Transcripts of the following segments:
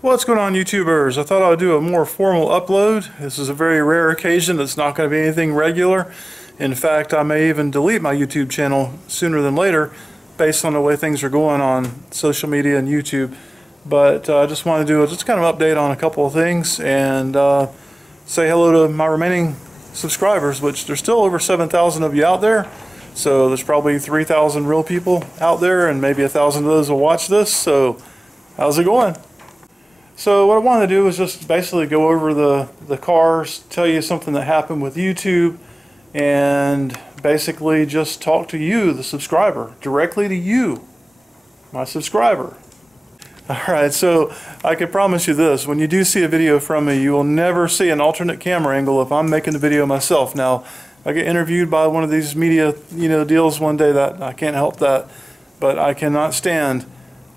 What's going on, YouTubers? I thought I would do a more formal upload. This is a very rare occasion. It's not going to be anything regular. In fact, I may even delete my YouTube channel sooner than later based on the way things are going on social media and YouTube. But I just want to do just kind of update on a couple of things and say hello to my remaining subscribers, which there's still over 7,000 of you out there. So there's probably 3,000 real people out there, and maybe 1,000 of those will watch this. So how's it going? So what I wanted to do was just basically go over the cars, tell you something that happened with YouTube, and basically just talk to you, the subscriber, directly to you, my subscriber. Alright, so I can promise you this: when you do see a video from me, you will never see an alternate camera angle if I'm making the video myself. Now, I get interviewed by one of these media deals one day, that I can't help that, but I cannot stand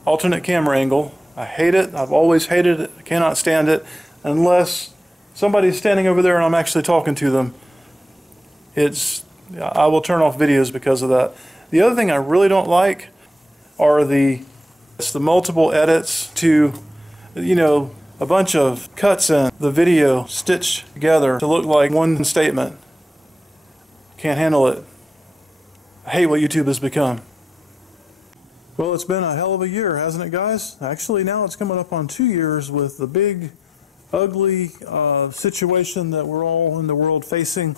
alternate camera angle. I hate it. I've always hated it. I cannot stand it unless somebody's standing over there and I'm actually talking to them. I will turn off videos because of that. The other thing I really don't like are the multiple edits to, a bunch of cuts in the video stitched together to look like one statement. Can't handle it. I hate what YouTube has become. Well, it's been a hell of a year, hasn't it, guys? Actually, now it's coming up on 2 years with the big, ugly situation that we're all in the world facing,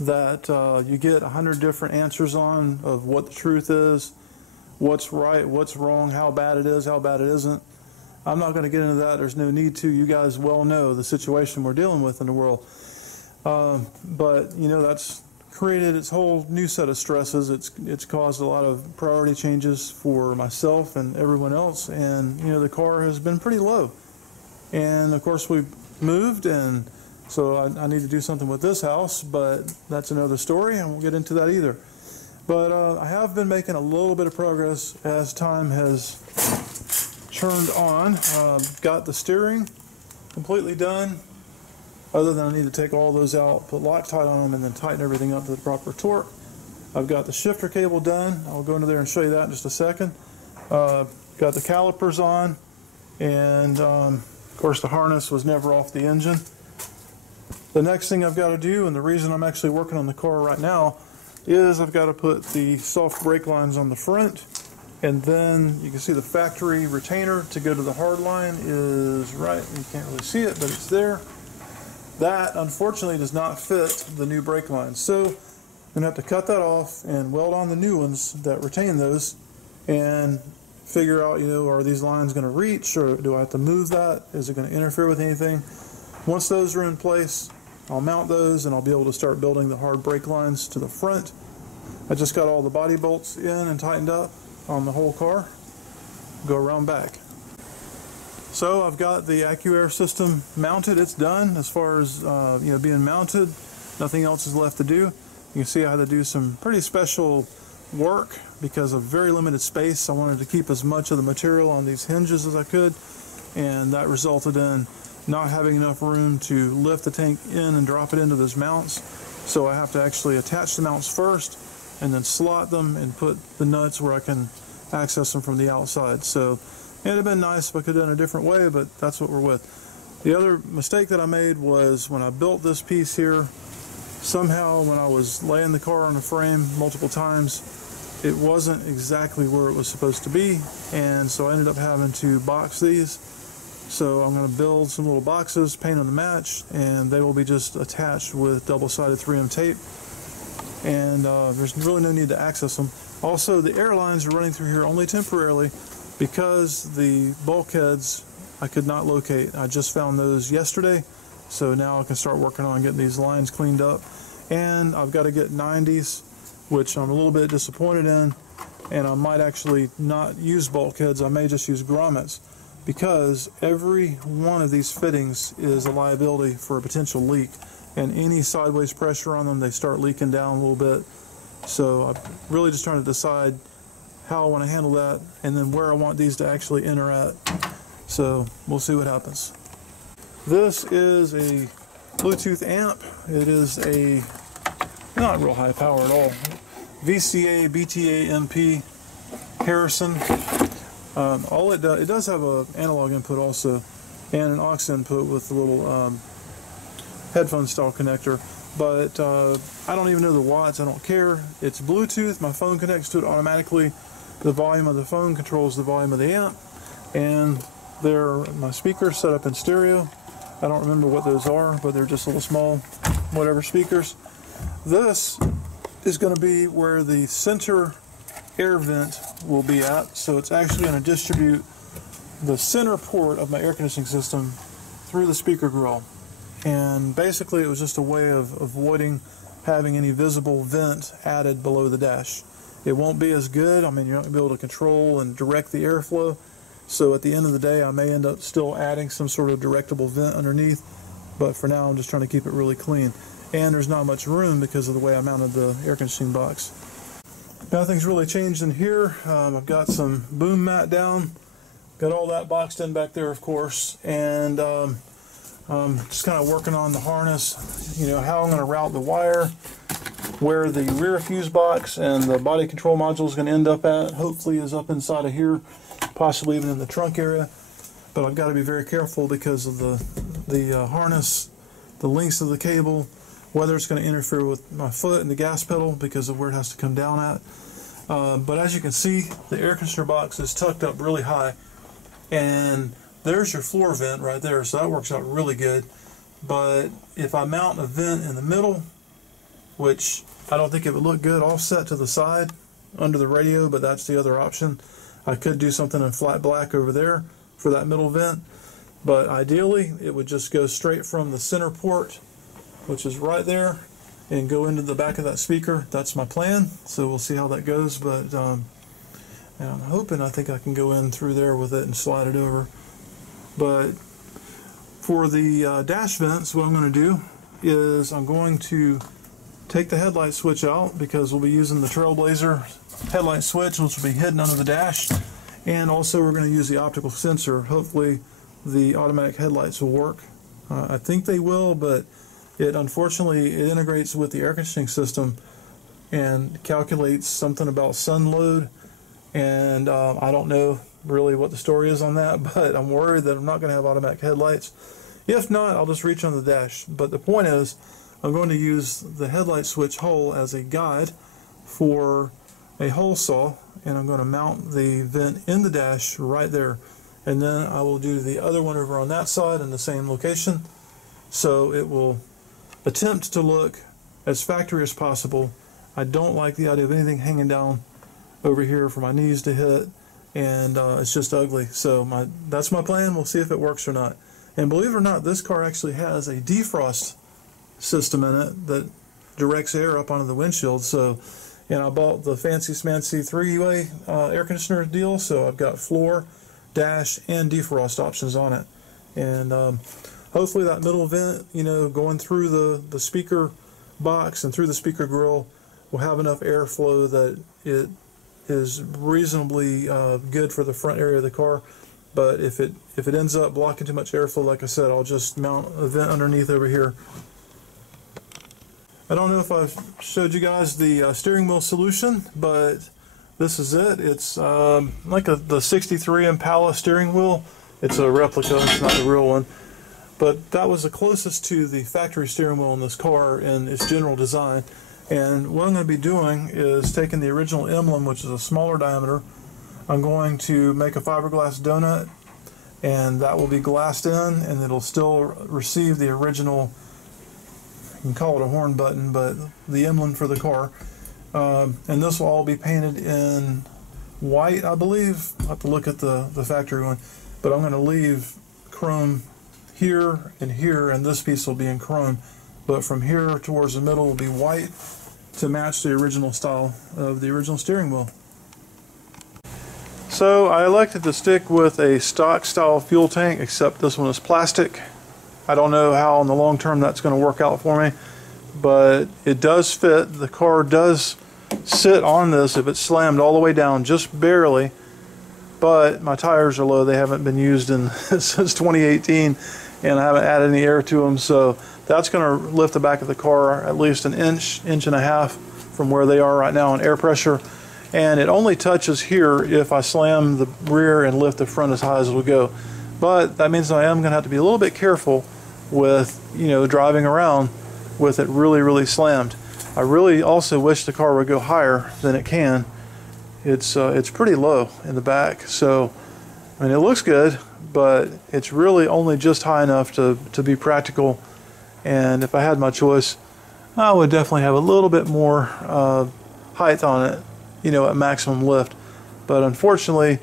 that you get 100 different answers on of what the truth is, what's right, what's wrong, how bad it is, how bad it isn't. I'm not going to get into that. There's no need to. You guys well know the situation we're dealing with in the world. But, that's created its whole new set of stresses. It's caused a lot of priority changes for myself and everyone else, and the car has been pretty low. And of course we've moved, and so I need to do something with this house, but that's another story. I won't get into that either. But I have been making a little bit of progress as time has turned on. Got the steering completely done, other than I need to take all those out, put Loctite on them, and then tighten everything up to the proper torque. I've got the shifter cable done. I'll go into there and show you that in just a second. Got the calipers on, and of course the harness was never off the engine. The next thing I've got to do, and the reason I'm actually working on the car right now, is I've got to put the soft brake lines on the front, and then you can see the factory retainer to go to the hard line is right. You can't really see it, but it's there. That, unfortunately, does not fit the new brake lines. So I'm going to have to cut that off and weld on the new ones that retain those, and figure out, are these lines going to reach, or do I have to move that? Is it going to interfere with anything? Once those are in place, I'll mount those, and I'll be able to start building the hard brake lines to the front. I just got all the body bolts in and tightened up on the whole car. Go around back. So I've got the AccuAir system mounted. It's done as far as being mounted. Nothing else is left to do. You can see I had to do some pretty special work because of very limited space. I wanted to keep as much of the material on these hinges as I could, and that resulted in not having enough room to lift the tank in and drop it into those mounts. So I have to actually attach the mounts first and then slot them and put the nuts where I can access them from the outside. So it would have been nice if I could have done it a different way, but that's what we're with. The other mistake that I made was when I built this piece here, somehow when I was laying the car on the frame multiple times, it wasn't exactly where it was supposed to be, and so I ended up having to box these. So I'm going to build some little boxes, paint them to match, and they will be just attached with double-sided 3M tape, and there's really no need to access them. Also, the air lines are running through here only temporarily, because the bulkheads I could not locate. I just found those yesterday, so now I can start working on getting these lines cleaned up. And I've got to get 90s, which I'm a little bit disappointed in, and I might actually not use bulkheads. I may just use grommets, because every one of these fittings is a liability for a potential leak, and any sideways pressure on them, they start leaking down a little bit. So I'm really just trying to decide how I want to handle that, and then where I want these to actually enter at. So we'll see what happens. This is a Bluetooth amp. It is a not real high power at all. VCA BTA MP Harrison. It does have an analog input also, and an aux input with a little headphone style connector. But I don't even know the watts. I don't care. It's Bluetooth. My phone connects to it automatically. The volume of the phone controls the volume of the amp, and they're my speakers set up in stereo. I don't remember what those are, but they're just little small whatever speakers. This is going to be where the center air vent will be at, so it's actually going to distribute the center port of my air conditioning system through the speaker grill. And basically it was just a way of avoiding having any visible vent added below the dash. It won't be as good. I mean, you're not going to be able to control and direct the airflow, so at the end of the day I may end up still adding some sort of directable vent underneath, but for now I'm just trying to keep it really clean. And there's not much room because of the way I mounted the air conditioning box. Nothing's really changed in here. I've got some boom mat down, got all that boxed in back there of course, and just kind of working on the harness, you know, how I'm going to route the wire, where the rear fuse box and the body control module is going to end up at. Hopefully is up inside of here, possibly even in the trunk area, but I've got to be very careful because of the harness, the lengths of the cable, whether it's going to interfere with my foot and the gas pedal because of where it has to come down at. But as you can see, the air conditioner box is tucked up really high, and there's your floor vent right there, so that works out really good. But if I mount a vent in the middle, which I don't think it would look good offset to the side under the radio, but that's the other option. I could do something in flat black over there for that middle vent, but ideally it would just go straight from the center port, which is right there, and go into the back of that speaker. That's my plan, so we'll see how that goes, but and I'm hoping I think I can go in through there with it and slide it over. But for the dash vents, what I'm going to do is I'm going to take the headlight switch out because we'll be using the Trailblazer headlight switch, which will be hidden under the dash, and also we're going to use the optical sensor. Hopefully the automatic headlights will work. I think they will, but unfortunately it integrates with the air conditioning system and calculates something about sun load, and I don't know really what the story is on that, but I'm worried that I'm not going to have automatic headlights. If not, I'll just reach on the dash. But the point is, I'm going to use the headlight switch hole as a guide for a hole saw, and I'm going to mount the vent in the dash right there, and then I will do the other one over on that side in the same location, so it will attempt to look as factory as possible. I don't like the idea of anything hanging down over here for my knees to hit, and it's just ugly. So that's my plan. We'll see if it works or not. And believe it or not, this car actually has a defrost system in it that directs air up onto the windshield. So, and I bought the fancy smancy three-way air conditioner deal, so I've got floor, dash, and defrost options on it. And hopefully that middle vent, you know, going through the speaker box and through the speaker grill will have enough airflow that it is reasonably good for the front area of the car. But if it ends up blocking too much airflow, like I said, I'll just mount a vent underneath over here. I don't know if I've showed you guys the steering wheel solution, but this is it. It's like the 63 Impala steering wheel. It's a replica, it's not the real one. But that was the closest to the factory steering wheel in this car in its general design. And what I'm going to be doing is taking the original emblem, which is a smaller diameter. I'm going to make a fiberglass donut, and that will be glassed in, and it'll still receive the original, you can call it a horn button, but the emblem for the car. And this will all be painted in white, I believe. I'll have to look at the factory one. But I'm going to leave chrome here, and this piece will be in chrome. But from here towards the middle will be white to match the original style of the original steering wheel. So I elected to stick with a stock style fuel tank, except this one is plastic. I don't know how in the long term that's going to work out for me, but it does fit. The car does sit on this if it's slammed all the way down, just barely. But my tires are low. They haven't been used since 2018, and I haven't added any air to them, so that's going to lift the back of the car at least an inch and a half from where they are right now in air pressure. And it only touches here if I slam the rear and lift the front as high as it will go. But that means I am going to have to be a little bit careful with, you know, driving around with it really, really slammed. I really also wish the car would go higher than it can. It's pretty low in the back, so I mean, it looks good, but it's really only just high enough to be practical. And if I had my choice, I would definitely have a little bit more height on it, you know, at maximum lift. But unfortunately,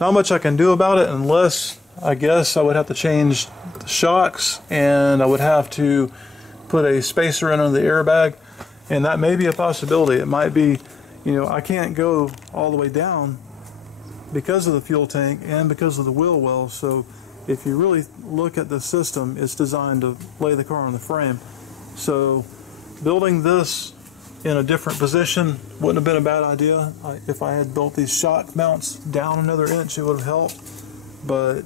not much I can do about it unless, I guess, I would have to change the shocks, and I would have to put a spacer in under the airbag, and that may be a possibility. It might be, you know, I can't go all the way down because of the fuel tank and because of the wheel well. So if you really look at the system, it's designed to lay the car on the frame. So building this in a different position wouldn't have been a bad idea. If I had built these shock mounts down another inch, it would have helped. But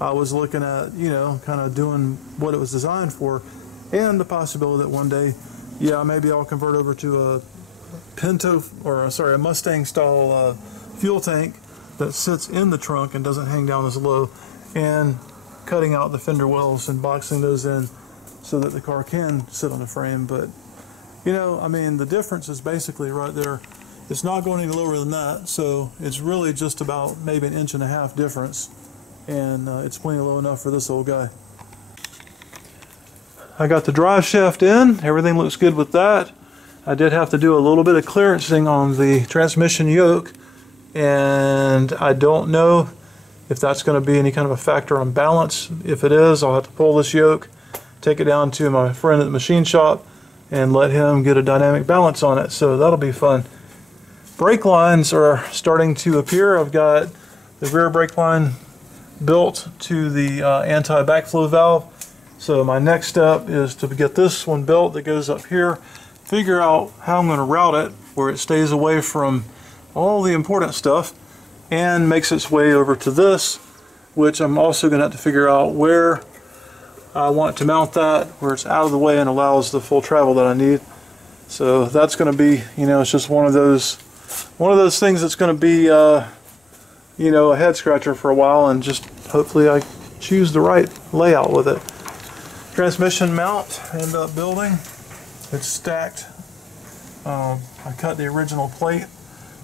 I was looking at, you know, kind of doing what it was designed for, and the possibility that one day, yeah, maybe I'll convert over to a Pinto, or sorry, a Mustang style fuel tank that sits in the trunk and doesn't hang down as low, and cutting out the fender wells and boxing those in so that the car can sit on the frame. But you know, I mean, the difference is basically right there. It's not going any lower than that, so it's really just about maybe 1.5 inches difference, and it's plenty low enough for this old guy. I got the drive shaft in. Everything looks good with that. I did have to do a little bit of clearancing on the transmission yoke, and I don't know if that's going to be any kind of a factor on balance. If it is, I'll have to pull this yoke, take it down to my friend at the machine shop, and let him get a dynamic balance on it. So that'll be fun. Brake lines are starting to appear. I've got the rear brake line built to the anti-backflow valve. So my next step is to get this one built that goes up here, figure out how I'm going to route it where it stays away from all the important stuff and makes its way over to this, which I'm also going to have to figure out where I want to mount that, where it's out of the way and allows the full travel that I need. So that's going to be, you know, it's just one of those things that's going to be, you know, a head scratcher for a while, and just hopefully I choose the right layout with it. Transmission mount I ended up building. It's stacked. I cut the original plate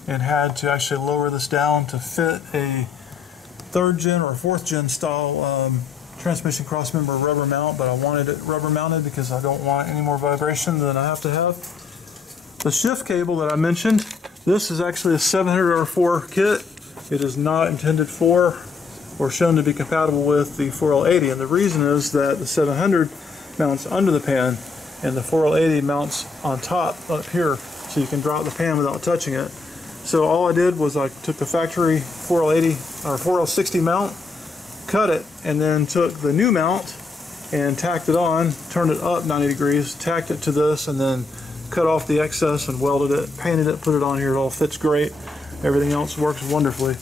and had to actually lower this down to fit a 3rd gen or 4th gen style transmission crossmember rubber mount, but I wanted it rubber mounted because I don't want any more vibration than I have to have. The shift cable that I mentioned, this is actually a 700R4 kit. It is not intended for or shown to be compatible with the 4L80, and the reason is that the 700 mounts under the pan and the 4L80 mounts on top up here, so you can drop the pan without touching it. So all I did was I took the factory 4L80 or 4L60 mount, cut it, and then took the new mount and tacked it on, turned it up 90 degrees, tacked it to this, and then cut off the excess and welded it, painted it, put it on here. It all fits great. Everything else works wonderfully.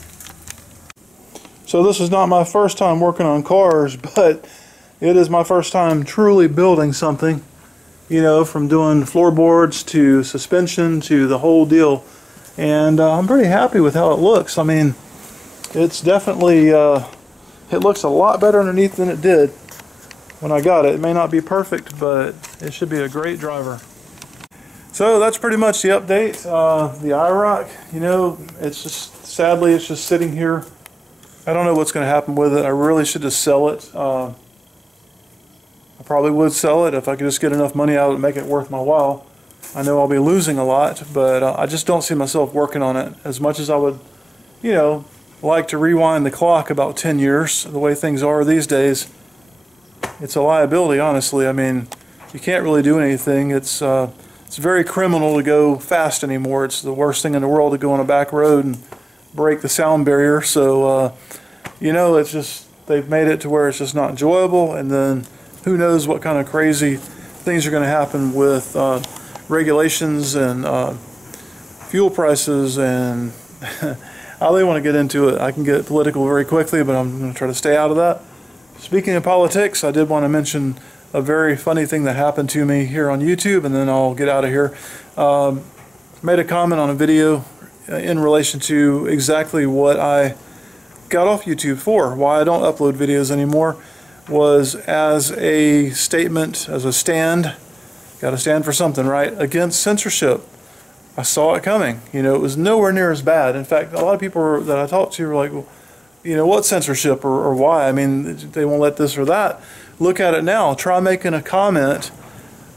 So this is not my first time working on cars, but it is my first time truly building something, you know, from doing floorboards to suspension to the whole deal. And I'm pretty happy with how it looks. I mean, it's definitely, it looks a lot better underneath than it did when I got it. It may not be perfect, but it should be a great driver. So that's pretty much the update. The IROC, you know, it's just, sadly, it's just sitting here. I don't know what's going to happen with it. I really should just sell it. I probably would sell it if I could just get enough money out of it to make it worth my while. I know I'll be losing a lot, but I just don't see myself working on it as much as I would, you know, like to rewind the clock about 10 years. The way things are these days, it's a liability, honestly. I mean, you can't really do anything. It's very criminal to go fast anymore. It's the worst thing in the world to go on a back road and break the sound barrier. So, you know, it's just, they've made it to where it's just not enjoyable, and then who knows what kind of crazy things are going to happen with regulations and fuel prices, and I really want to get into it. I can get political very quickly, but I'm going to try to stay out of that. Speaking of politics, I did want to mention a very funny thing that happened to me here on YouTube, and then I'll get out of here. Made a comment on a video in relation to exactly what I got off YouTube for, why I don't upload videos anymore, was as a statement, as a stand. Got to stand for something, right? Against censorship. I saw it coming. You know, it was nowhere near as bad. In fact, a lot of people that I talked to were like, well, you know, what censorship or why? I mean, they won't let this or that. Look at it now. Try making a comment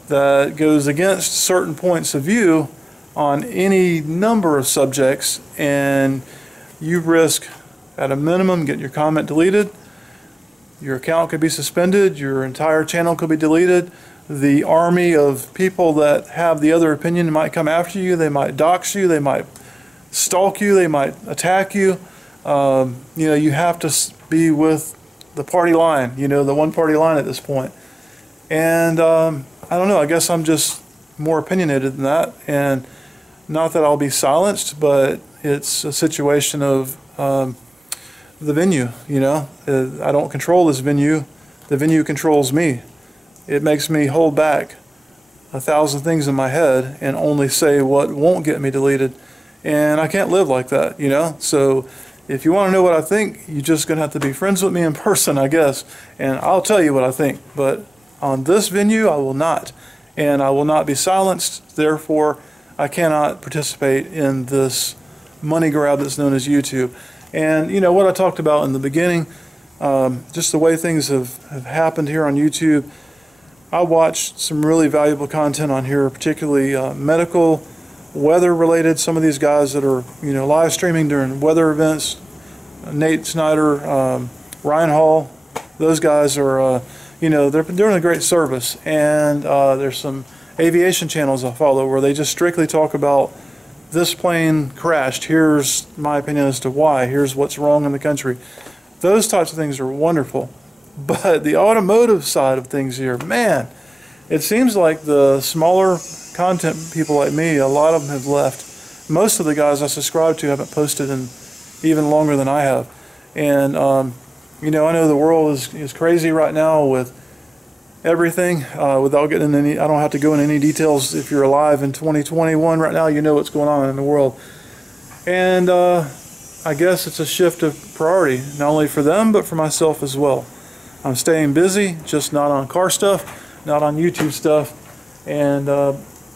that goes against certain points of view on any number of subjects, and you risk, at a minimum, getting your comment deleted. Your account could be suspended. Your entire channel could be deleted. The army of people that have the other opinion might come after you. They might dox you. They might stalk you. They might attack you. You know, you have to be with the party line, you know, the one party line at this point. And I don't know, I guess I'm just more opinionated than that. And not that I'll be silenced, but it's a situation of the venue, you know. I don't control this venue. The venue controls me. It makes me hold back 1,000 things in my head and only say what won't get me deleted. And I can't live like that, you know. So if you want to know what I think, you're just going to have to be friends with me in person, I guess. And I'll tell you what I think. But on this venue, I will not. And I will not be silenced. Therefore, I cannot participate in this money grab that's known as YouTube. And, you know, what I talked about in the beginning, just the way things have happened here on YouTube. I watched some really valuable content on here, particularly medical, weather-related. Some of these guys that are, you know, live streaming during weather events, Nate Snyder, Ryan Hall, those guys are, you know, they're doing a great service. And there's some aviation channels I follow where they just strictly talk about this plane crashed. Here's my opinion as to why. Here's what's wrong in the country. Those types of things are wonderful. But the automotive side of things here, man, it seems like the smaller content people like me, a lot of them have left. Most of the guys I subscribe to haven't posted in even longer than I have. And, you know, I know the world is crazy right now with everything. Without getting into any, I don't have to go into any details. If you're alive in 2021 right now, you know what's going on in the world. And I guess it's a shift of priority, not only for them, but for myself as well. I'm staying busy, just not on car stuff, not on YouTube stuff, and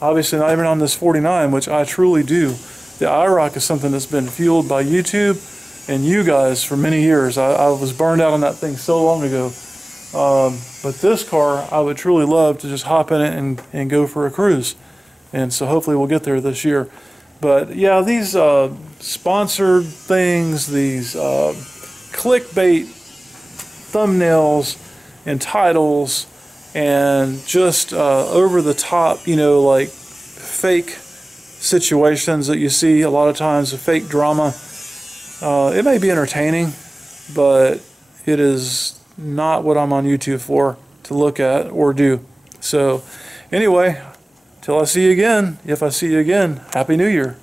obviously not even on this 49, which I truly do. The IROC is something that's been fueled by YouTube and you guys for many years. I was burned out on that thing so long ago. But this car, I would truly love to just hop in it and go for a cruise. And so hopefully we'll get there this year. But yeah, these sponsored things, these clickbait thumbnails and titles and just over the top, you know, like fake situations that you see a lot of times, a fake drama. It may be entertaining, but it is not what I'm on YouTube for, to look at or do. So anyway, till I see you again, if I see you again, Happy New Year.